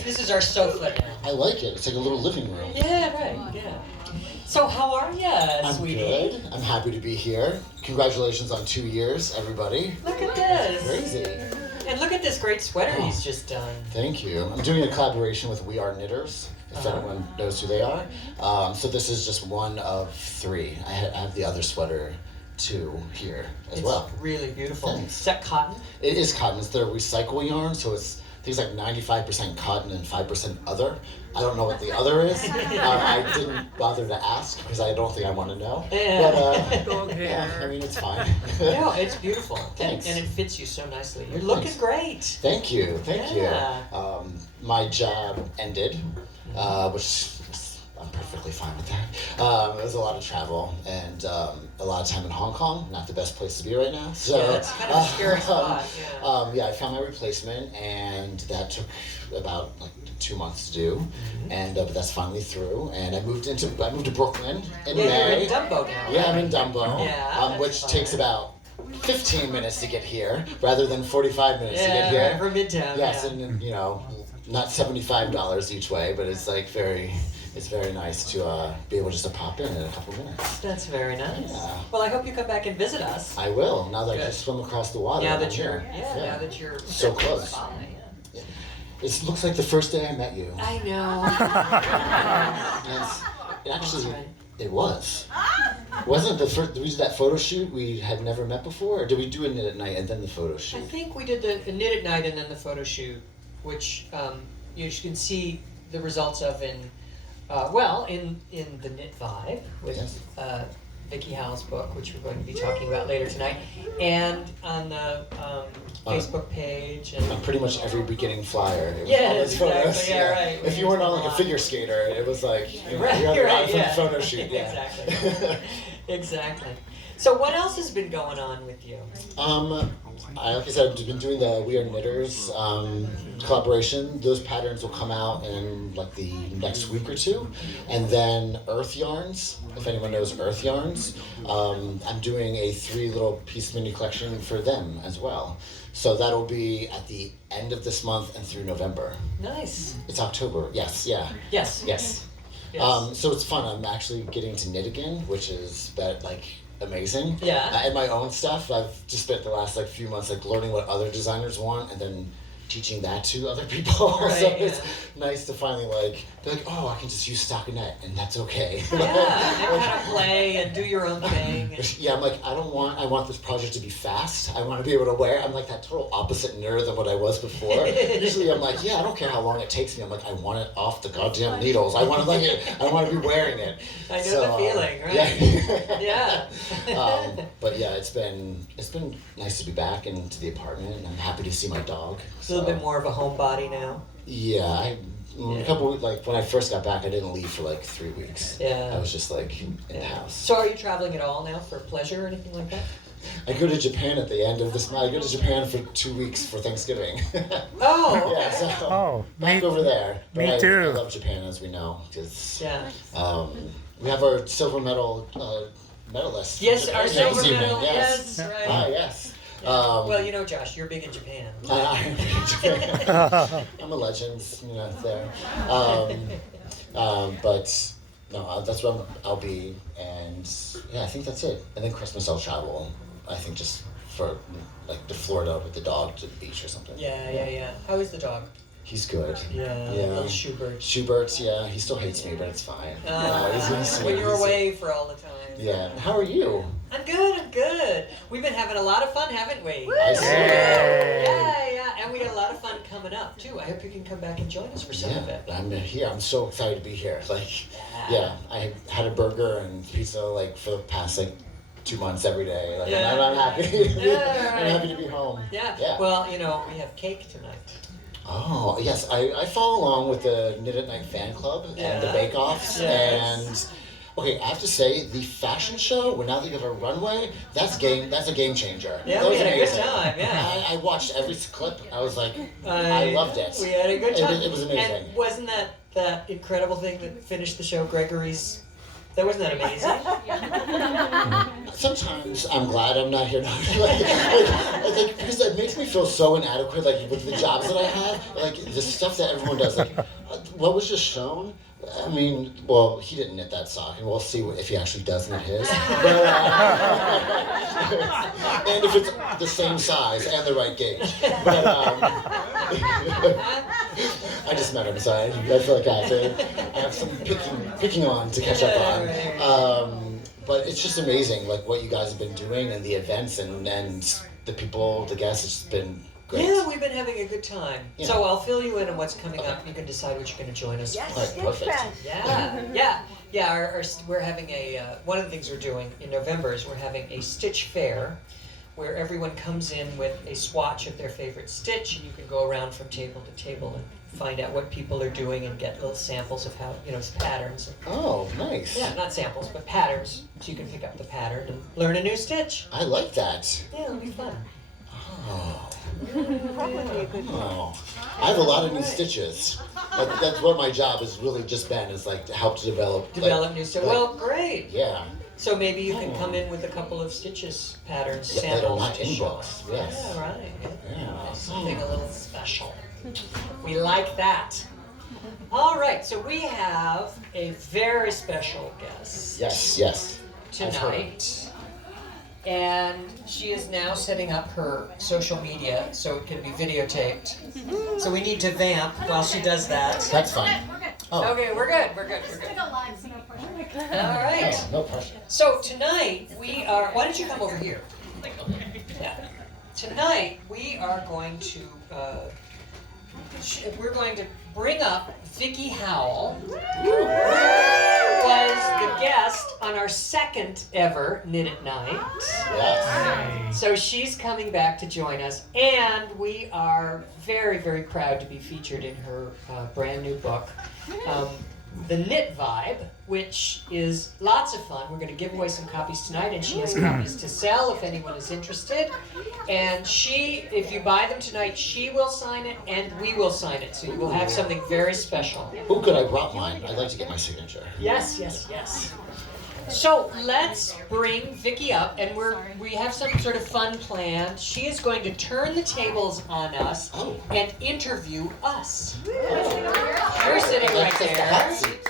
This is our sofa now. I like it. It's like a little living room. Yeah, right. Yeah. So how are you, I'm sweetie? good. I'm happy to be here. Congratulations on 2 years, everybody. Look at this. Crazy. And look at this great sweater he's just done. Thank you. I'm doing a collaboration with We Are Knitters, if anyone knows who they are. So this is just one of 3. I have the other sweater too here as well. It's really beautiful. Thanks. Is that cotton? It is cotton. It's their recycle yarn, so it's things like 95% cotton and 5% other. I don't know what the other is. I didn't bother to ask because I don't think I want to know. Yeah. But Dog hair. yeah, I mean, it's fine. No, it's beautiful. Thanks. And it fits you so nicely. You're looking great. Thank you. Thank Yeah. you. My job ended, which I'm perfectly fine with that. It was a lot of travel and a lot of time in Hong Kong. Not the best place to be right now. So, Yeah, it's kind of a scary spot. Yeah. I found my replacement, and that took about 2 months to do, and but that's finally through. And I moved to Brooklyn in Yeah, you're May. in Dumbo now. Yeah, I'm in Dumbo, Yeah, which that's takes fine. about 15 minutes to get here, rather than 45 minutes to get Yeah, here. right, for Midtown. Yes, yeah. and not $75 each way, but it's like it's very nice to be able just to pop in a couple minutes. That's very nice. Yeah. Well, I hope you come back and visit us. I will, now that I Good. can swim across the water. Now I'm that you're, here. now that you're So close. It looks like the first day I met you. I know. Yes. Actually, That's right. it was. Wasn't it the first, we did that photo shoot we had never met before, or did we do a knit at night and then the photo I shoot? think we did the knit at night and then the photo shoot, which you can see the results of in the Knit Vibe with Yes. Vickie Howell's book, which we're going to be talking about later tonight, and on the Facebook page. And On pretty much every beginning flyer. It was Yeah, all those exactly, photos. yeah, right. If you weren't on like a figure skater, it was like Right, you're right, on from yeah. the photo shoot. Yeah. Exactly. Exactly. So what else has been going on with you? Like I said, I've been doing the We Are Knitters collaboration. Those patterns will come out in like the next week or two. And then Earth Yarns, if anyone knows Earth Yarns, I'm doing a 3 little piece mini collection for them as well. So that'll be at the end of this month and through November. Nice. It's October, yes, yeah. Yes. Yes. Yes. So it's fun. I'm actually getting to knit again, which is amazing. Yeah. And my own stuff, I've just spent the last few months learning what other designers want and then teaching that to other people. Right, So yeah. it's nice to finally be like, oh, I can just use stockinette and that's okay. Yeah, and kind of play and do your own thing. And Yeah, I'm like, I want this project to be fast. I want to be able to wear. I'm like that total opposite nerd than what I was before. Usually I'm like, yeah, I don't care how long it takes me. I'm like, I want it off the goddamn needles. I want to I want to be wearing it. I know the feeling, right? Yeah. Yeah. But yeah, it's been nice to be back into the apartment, and I'm happy to see my dog. A little bit more of a homebody now. Yeah, a couple when I first got back, I didn't leave for 3 weeks. Yeah. I was just in the house. So are you traveling at all now for pleasure or anything like that? I go to Japan at the end of this month. I go to Japan for 2 weeks for Thanksgiving. Oh, okay. Yeah, so Oh, back over there. But me I too. love Japan, as we know, because Yeah. we have our silver medal medalists. from Yes, Japan our this silver evening, medal. Yes. Yes, right. Ah, yes. Well, Josh, you're big in Japan. I'm a legend, there. But no, that's where I'll be, and yeah, I think that's it. And then Christmas I'll travel. I think just for to Florida with the dog to the beach or something. Yeah. How is the dog? He's good. Yeah. Little Schubert. Schubert, yeah, he still hates me, but it's fine. He's sweet. When you're He's- away for all the time. Yeah. How are you? I'm good. We've been having a lot of fun, haven't we? I see. Yeah. And we got a lot of fun coming up, too. I hope you can come back and join us for some of it. Yeah, I'm here. I'm so excited to be here. Yeah, I had a burger and pizza for the past 2 months every day. I'm happy. Yeah, I'm happy to be home. Yeah. Well, we have cake tonight. Oh, yes. I follow along with the Knit at Night fan club and the bake-offs. Yes. And, okay, I have to say, the fashion show, now that you have a runway, that's a game changer. Yeah, That we was had a good amazing. time, yeah. I watched every clip. I was like, I loved it. We had a good time. It was amazing. And wasn't that incredible thing that finished the show, Gregory's That wasn't that amazing? Sometimes I'm glad I'm not here now. like, because it makes me feel so inadequate, like with the jobs that I have, like the stuff that everyone does, like what was just shown. I mean, well, he didn't knit that sock, and we'll see if he actually does knit his. But, and if it's the same size and the right gauge. But, I just met him, so I feel like I have some picking on to catch up on. But it's just amazing, like what you guys have been doing and the events and the people, the guests. It's been great. Yeah, we've been having a good time. Yeah. So I'll fill you in on what's coming up. You can decide what you're going to join us Yes, for. Right, perfect. Yeah. We're having one of the things we're doing in November is we're having a stitch fair, where everyone comes in with a swatch of their favorite stitch, and you can go around from table to table and find out what people are doing and get little samples of how, patterns. Oh, nice. Yeah, not samples, but patterns, so you can pick up the pattern and learn a new stitch. I like that. Yeah, it'll be fun. Oh. Oh. I have a lot of new stitches. That's what my job has really just been, is like to help to develop New stitch. Well, great. Yeah. So maybe you can come in with a couple of stitches, patterns, Yeah, that are samples. not to in show books. us. Yes. Yeah, right. Yeah. Something a little special. We like that. All right, so we have a very special guest Yes. I've heard. tonight. And she is now setting up her social media so it can be videotaped. So we need to vamp while she does that. That's fine. Oh. Okay, we're good. All right. Oh, no pressure. So tonight we are. Why don't you come over here? Yeah. Tonight we are going to. We're going to bring up Vickie Howell, who was the guest on our second ever Knit at Night. Yes. So she's coming back to join us, and we are very, very proud to be featured in her brand new book, The Knit Vibe, which is lots of fun. We're going to give away some copies tonight, and she has copies to sell if anyone is interested. And if you buy them tonight, she will sign it, and we will sign it. So you will have something very special. Oh, good. I brought mine. I'd like to get my signature. Yes. So let's bring Vickie up, and we have some sort of fun planned. She is going to turn the tables on us and interview us. You're sitting right That's the hot there. seat.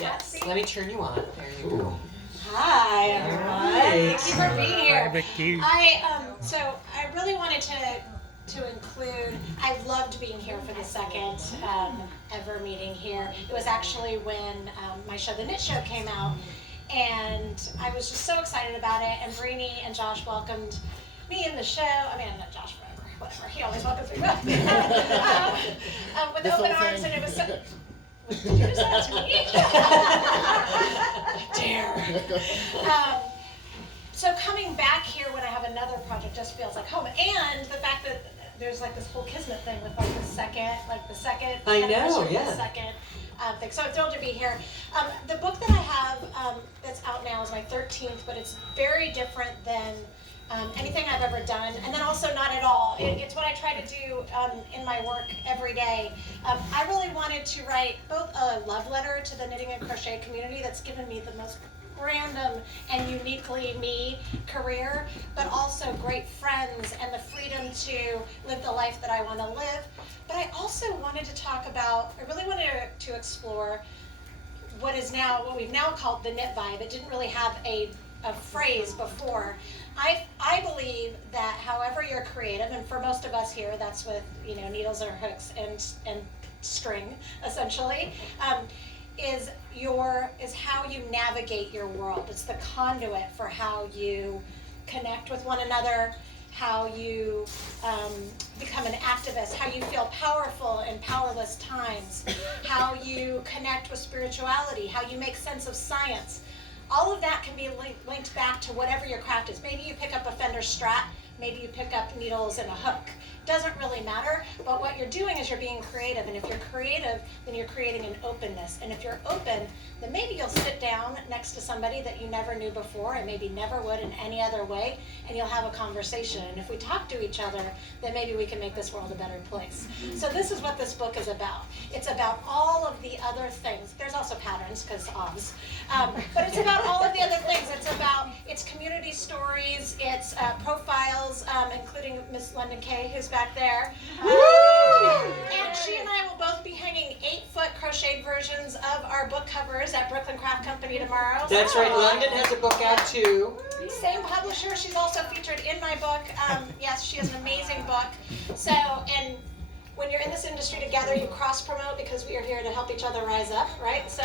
Yes. Let me turn you on. There you go. Ooh. Hi, everyone. Right. Thank you for being here. Hi, Vickie. So I really wanted to include. I loved being here for the second ever meeting here. It was actually when my show, The Knit Show, came out, and I was just so excited about it. And Brini and Josh welcomed me in the show. I mean, not Josh forever, whatever. He always welcomes me. With This open whole arms, thing. and it was so. Did you do that to me? Dare. So coming back here when I have another project just feels like home, and the fact that there's like this whole kismet thing with like the second I know, anniversary of yeah. the second thing. So I'm thrilled to be here. The book that I have that's out now is my 13th, but it's very different than anything I've ever done, and then also not at all. It's what I try to do in my work every day. I really wanted to write both a love letter to the knitting and crochet community that's given me the most random and uniquely me career, but also great friends and the freedom to live the life that I want to live. But I also wanted to talk about, I really wanted to explore what we've now called the knit vibe. It didn't really have a phrase before. I believe that however you're creative, and for most of us here, that's with needles or hooks and string, essentially, is how you navigate your world. It's the conduit for how you connect with one another, how you become an activist, how you feel powerful in powerless times, how you connect with spirituality, how you make sense of science. All of that can be linked back to whatever your craft is. Maybe you pick up a Fender Strat, maybe you pick up needles and a hook. Doesn't really matter, but what you're doing is you're being creative, and if you're creative, then you're creating an openness, and if you're open, then maybe you'll sit down next to somebody that you never knew before and maybe never would in any other way, and you'll have a conversation, and if we talk to each other, then maybe we can make this world a better place. So this is what this book is about. It's about all of the other things. There's also patterns, because obs, but it's about all of the other things. It's community stories, it's profiles, including Miss London Kay, who's back there. And she and I will both be hanging 8-foot crocheted versions of our book covers at Brooklyn Craft Company tomorrow. That's right, London has a book out too. Same publisher, she's also featured in my book. Yes, she has an amazing book. So, and when you're in this industry together, you cross-promote because we are here to help each other rise up, right? So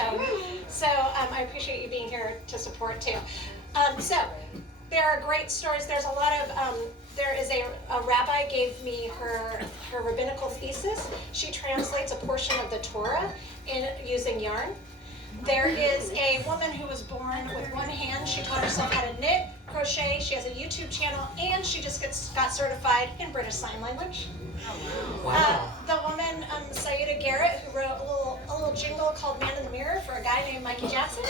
I appreciate you being here to support too. So there are great stories. There's a lot of, there is a rabbi gave me her rabbinical thesis. She translates a portion of the Torah using yarn. There is a woman who was born with one hand. She taught herself how to knit, crochet. She has a YouTube channel, and she just got certified in British Sign Language. Wow. The woman, Saida Garrett, who wrote a little jingle called Man in the Mirror for a guy named Mikey Jackson.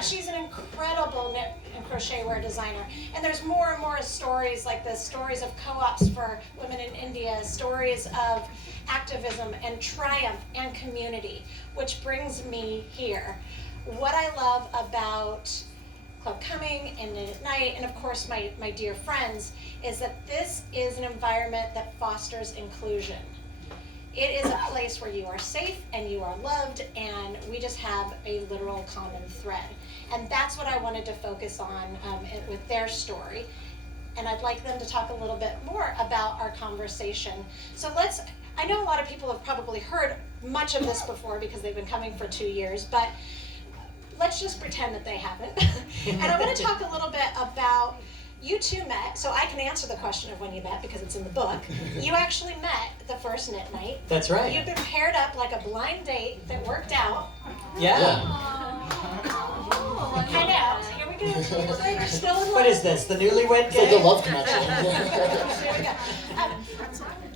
She's an incredible knit and crochet wear designer. And there's more and more stories like this, stories of co-ops for women in India, stories of activism and triumph and community, which brings me here. What I love about Club Cumming and Knit at Nite, and of course my dear friends, is that this is an environment that fosters inclusion. It is a place where you are safe and you are loved, and we just have a literal common thread. And that's what I wanted to focus on with their story. And I'd like them to talk a little bit more about our conversation. So I know a lot of people have probably heard much of this before because they've been coming for 2 years, but let's just pretend that they haven't. And I want to talk a little bit about, you two met, so I can answer the question of when you met because it's in the book. You actually met the first knit night. That's right. You've been paired up like a blind date that worked out. Yeah. I know. Here we go. So you're still in love. What is this, the newlywed It's like the game? love connection. Here we go.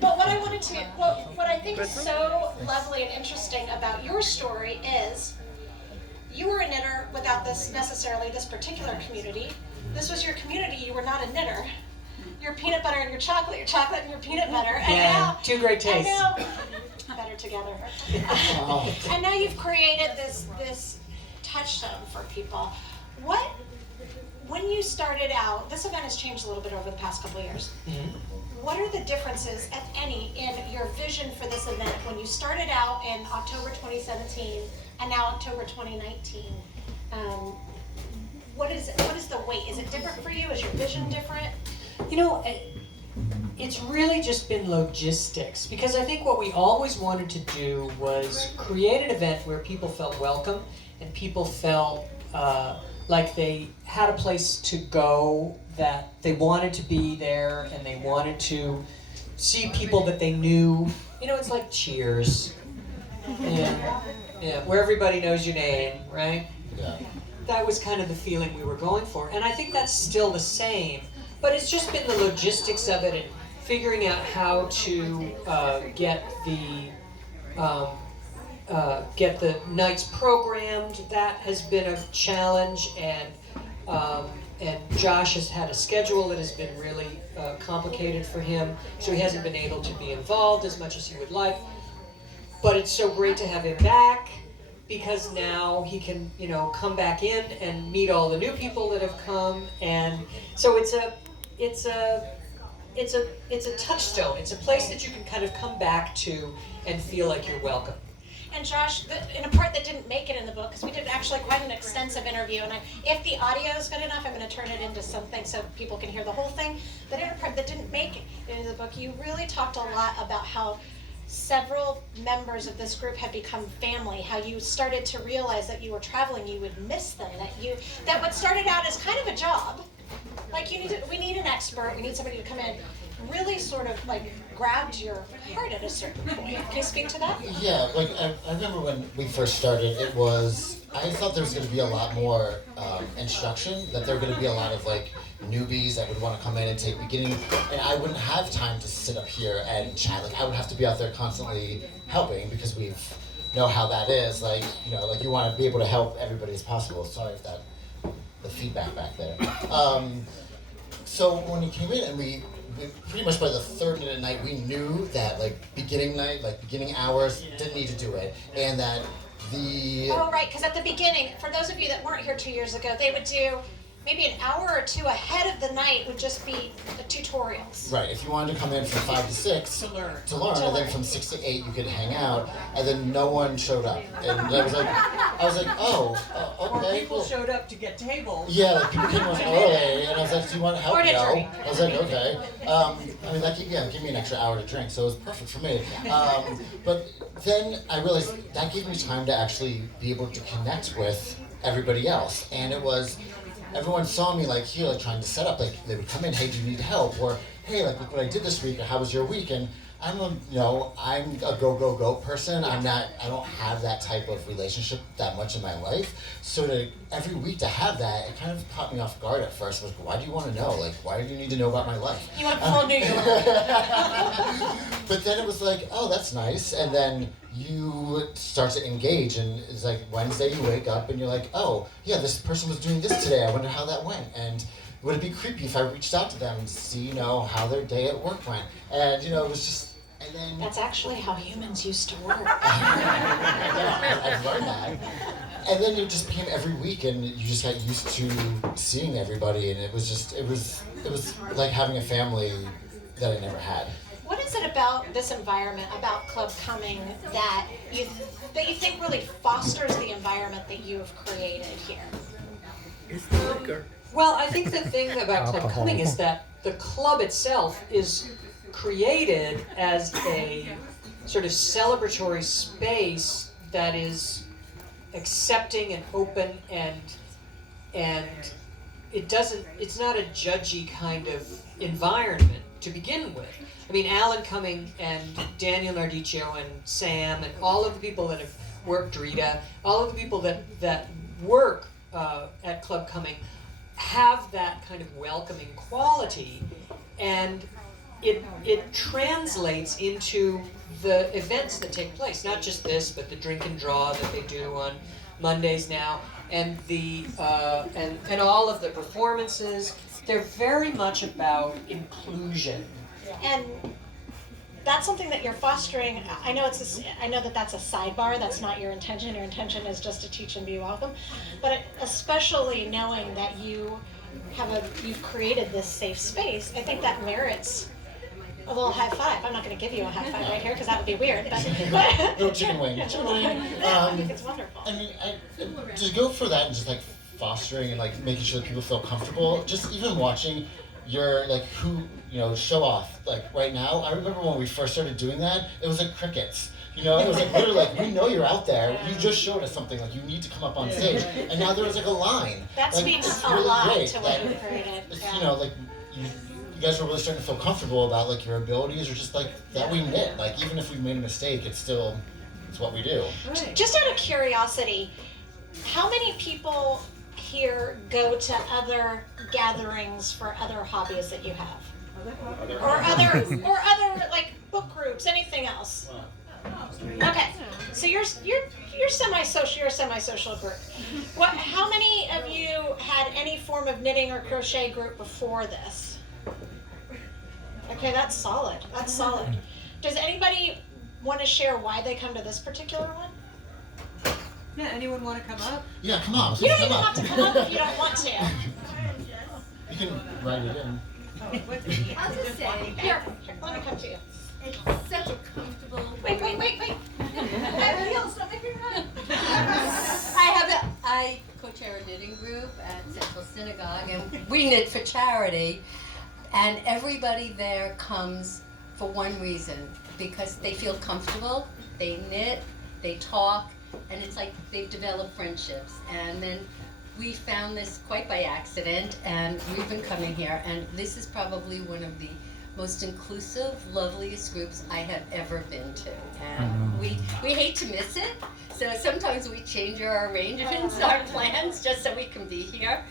But what I think is so lovely and interesting about your story is you were a knitter without this particular community. This was your community, you were not a knitter. Your peanut butter and your chocolate and your peanut butter. And Yeah, now, two great tastes. And now, better together. And now you've created this touchstone for people. When you started out, this event has changed a little bit over the past couple of years. Mhm. What are the differences, if any, in your vision for this event when you started out in October 2017 and now October 2019? What is the weight? Is it different for you? Is your vision different? You know, it's really just been logistics, because I think what we always wanted to do was create an event where people felt welcome and people felt like they had a place to go, that they wanted to be there and they wanted to see people that they knew. You know, it's like Cheers. Yeah, where everybody knows your name, right? Yeah. That was kind of the feeling we were going for. And I think that's still the same, but it's just been the logistics of it and figuring out how to get the nights programmed. That has been a challenge, and Josh has had a schedule that has been really complicated for him, so he hasn't been able to be involved as much as he would like. But it's so great to have him back, because now he can, come back in and meet all the new people that have come, and so it's a touchstone. It's a place that you can kind of come back to and feel like you're welcome. And Josh, in a part that didn't make it in the book, because we did actually quite an extensive interview, and if the audio is good enough, I'm going to turn it into something so people can hear the whole thing. But in a part that didn't make it into the book, you really talked a lot about how several members of this group had become family, how you started to realize that you were traveling, you would miss them, that what started out as kind of a job, like we need an expert, we need somebody to come in, really sort of like grabbed your heart at a certain point. Can you speak to that? Yeah, like I remember when we first started, it was I thought there was going to be a lot more instruction, that there were going to be a lot of like newbies that would want to come in and take beginning, and I wouldn't have time to sit up here and chat. Like I would have to be out there constantly helping because we know how that is. Like like you want to be able to help everybody as possible. Sorry if the feedback back there. So when we came in and we pretty much by the third night at night, we knew that like beginning night, like beginning hours, didn't need to do it, and that Oh, right, because at the beginning, for those of you that weren't here 2 years ago, they would do maybe an hour or two ahead of the night would just be the tutorials. Right, if you wanted to come in from 5 to 6 To learn. And then from 6 to 8 you could hang out, and then no one showed up, and I was like, oh, okay. Or people cool. showed up to get tables. Yeah, like people came up early, and I was like, do you want help? Or to No. drink. I was like, okay. I mean, that gave me an extra hour to drink, so it was perfect for me. But then I realized that gave me time to actually be able to connect with everybody else, and it was, everyone saw me like here, like trying to set up, like they would come in, hey, do you need help? Or hey, like look what I did this week, or how was your week? And I'm a go person. I don't have that type of relationship that much in my life. So every week to have that, it kind of caught me off guard at first. I was like, why do you want to know? Like, why do you need to know about my life? You want to pull New York. But then it was like, oh, that's nice. And then you start to engage, and it's like Wednesday you wake up and you're like, oh, yeah, this person was doing this today. I wonder how that went. And would it be creepy if I reached out to them and see, how their day at work went? And, it was just, and then... That's actually how humans used to work. I've learned that. And then it just became every week, and you just got used to seeing everybody, and it was like having a family that I never had. What is it about this environment, about Club Cumming, that you think really fosters the environment that you have created here? Well, I think the thing about Club Cumming is that the club itself is created as a sort of celebratory space that is accepting and open, and it's not a judgy kind of environment to begin with. I mean, Alan Cumming and Daniel Nardicchio and Sam and all of the people that have worked, Rita, all of the people that work at Club Cumming have that kind of welcoming quality, and it translates into the events that take place. Not just this, but the drink and draw that they do on Mondays now, and the and all of the performances. They're very much about inclusion. And that's something that you're fostering. I know that that's a sidebar. That's not your intention. Your intention is just to teach and be welcome. But especially knowing that you've created this safe space, I think that merits a little high five. I'm not going to give you a high five right here because that would be weird. But No, chicken wing. Chicken wing. I think it's wonderful. I mean, to go for that and just like fostering and like making sure that people feel comfortable. Just even watching your show off like right now. I remember when we first started doing that, it was like crickets. It was like literally like, we know you're out there. You just showed us something, like you need to come up on stage. And now there was like a line. That like, speaks it's a really lot great to what that you created. it's, Yeah. like you guys were really starting to feel comfortable about like your abilities, or just like that we knit. Like even if we made a mistake, it's what we do. Just out of curiosity, how many people here go to other gatherings for other hobbies that you have? Or other like book groups, anything else? Okay, so you're semi-social. You're a semi-social group. How many of you had any form of knitting or crochet group before this? Okay, that's solid. That's solid. Does anybody want to share why they come to this particular one? Yeah, anyone want to come up? Yeah, come on. You don't come even on. have to come up if you don't want to. You can write it in. I'll just say, Here, let me come to you. it's such a comfortable. Wait. I have heels, don't make me run. I co-chair a knitting group at Central Synagogue, and we knit for charity. And everybody there comes for one reason, because they feel comfortable, they knit, they talk, and it's like they've developed friendships. And then we found this quite by accident, and we've been coming here, and this is probably one of the most inclusive, loveliest groups I have ever been to. And we hate to miss it. So sometimes we change our arrangements, our plans, just so we can be here.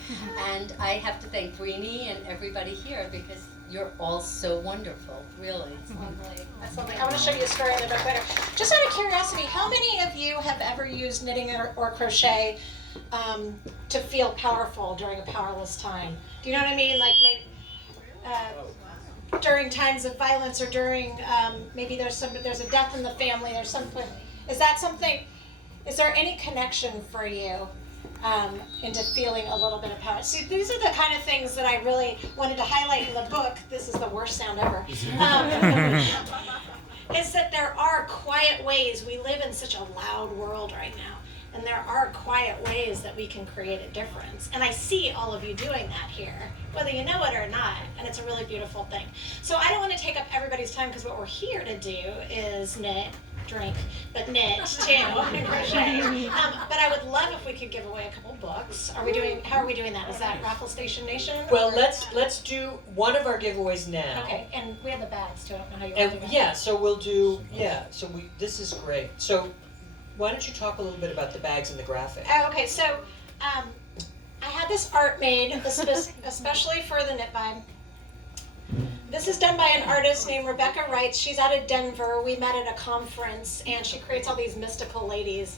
And I have to thank Brini and everybody here because you're all so wonderful, really. That's lovely. That's lovely. I want to show you a story in the book later. Just out of curiosity, how many of you have ever used knitting or crochet to feel powerful during a powerless time? Do you know what I mean? Like maybe during times of violence, or during maybe there's a death in the family, there's something. Is that something? Is there any connection for you into feeling a little bit of power? See, these are the kind of things that I really wanted to highlight in the book. This is the worst sound ever. Is that there are quiet ways. We live in such a loud world right now. And there are quiet ways that we can create a difference. And I see all of you doing that here, whether you know it or not. And it's a really beautiful thing. So I don't want to take up everybody's time because what we're here to do is knit, drink, but knit too, and crochet. But I would love if we could give away a couple books. How are we doing that? Is that Raffle Station Nation? Well, let's do one of our giveaways now. Okay, and we have the bags too. I don't know how you And want to do that. yeah, so we'll do, this is great. So why don't you talk a little bit about the bags and the graphic? Oh, okay, so I had this art made, especially for the Knit Vibe. This is done by an artist named Rebecca Wright. She's out of Denver. We met at a conference, and she creates all these mystical ladies.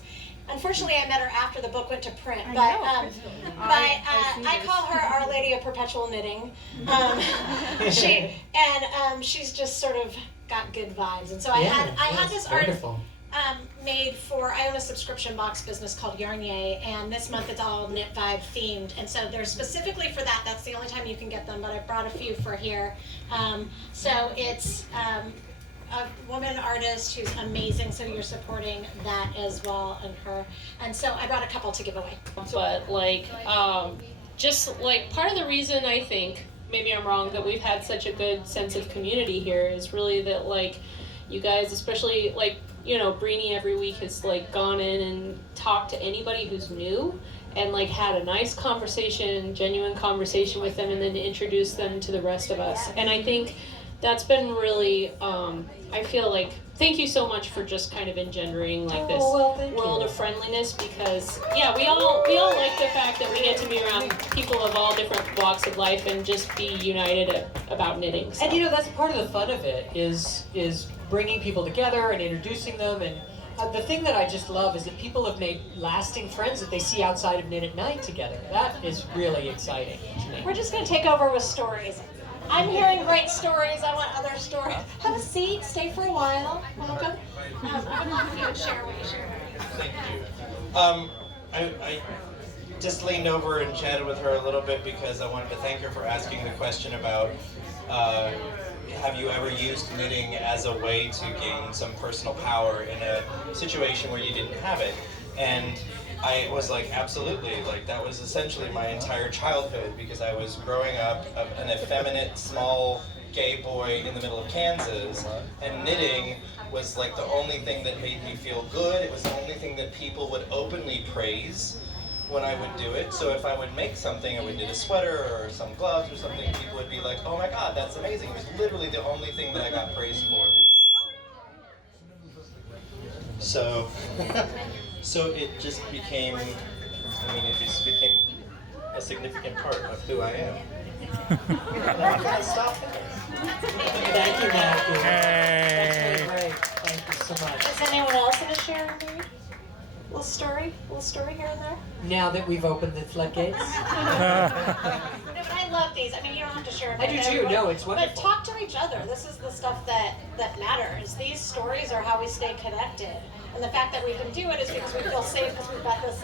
Unfortunately, I met her after the book went to print, but I call her Our Lady of Perpetual Knitting. She's just sort of got good vibes, and so I had this art made for, I own a subscription box business called Yarnier, and this month it's all Knit Vibe themed, and so they're specifically for that. That's the only time you can get them, but I brought a few for here. So it's a woman artist who's amazing, so you're supporting that as well, and her. And so I brought a couple to give away. But just like part of the reason I think, maybe I'm wrong, that we've had such a good sense of community here is really that you guys, especially Brini every week has gone in and talked to anybody who's new and had a nice conversation, genuine conversation with them, and then introduced them to the rest of us. And I think that's been really, I feel thank you so much for just kind of engendering this world of friendliness, because we all like the fact that we get to be around people of all different walks of life and just be united about knitting. So. And that's part of the fun of it is bringing people together and introducing them. And the thing that I just love is that people have made lasting friends that they see outside of Knit at Night together. That is really exciting to me. We're just going to take over with stories. I'm hearing great stories. I want other stories. Have a seat. Stay for a while. Welcome. I'm not going to share what you share. Thank you. I just leaned over and chatted with her a little bit because I wanted to thank her for asking the question about have you ever used knitting as a way to gain some personal power in a situation where you didn't have it? And I was absolutely. That was essentially my entire childhood, because I was growing up an effeminate, small, gay boy in the middle of Kansas, and knitting was the only thing that made me feel good. It was the only thing that people would openly praise when I would do it. So if I would make something, I would knit a sweater or some gloves or something, people would be like, oh my god, that's amazing. It was literally the only thing that I got praised for. So it just became, it just became a significant part of who I am. Stop it. Thank you, Matthew. That's really great. Thank you so much. Is anyone else going to share a little story here and there? Now that we've opened the floodgates. No, but I love these. You don't have to share them. I do too. Everyone. No, it's wonderful. But talk to each other. This is the stuff that matters. These stories are how we stay connected. And the fact that we can do it is because we feel safe, because we've got this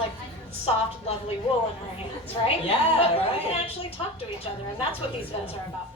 soft, lovely wool in our hands, right? Yeah, but right. we can actually talk to each other, and that's what these events are about.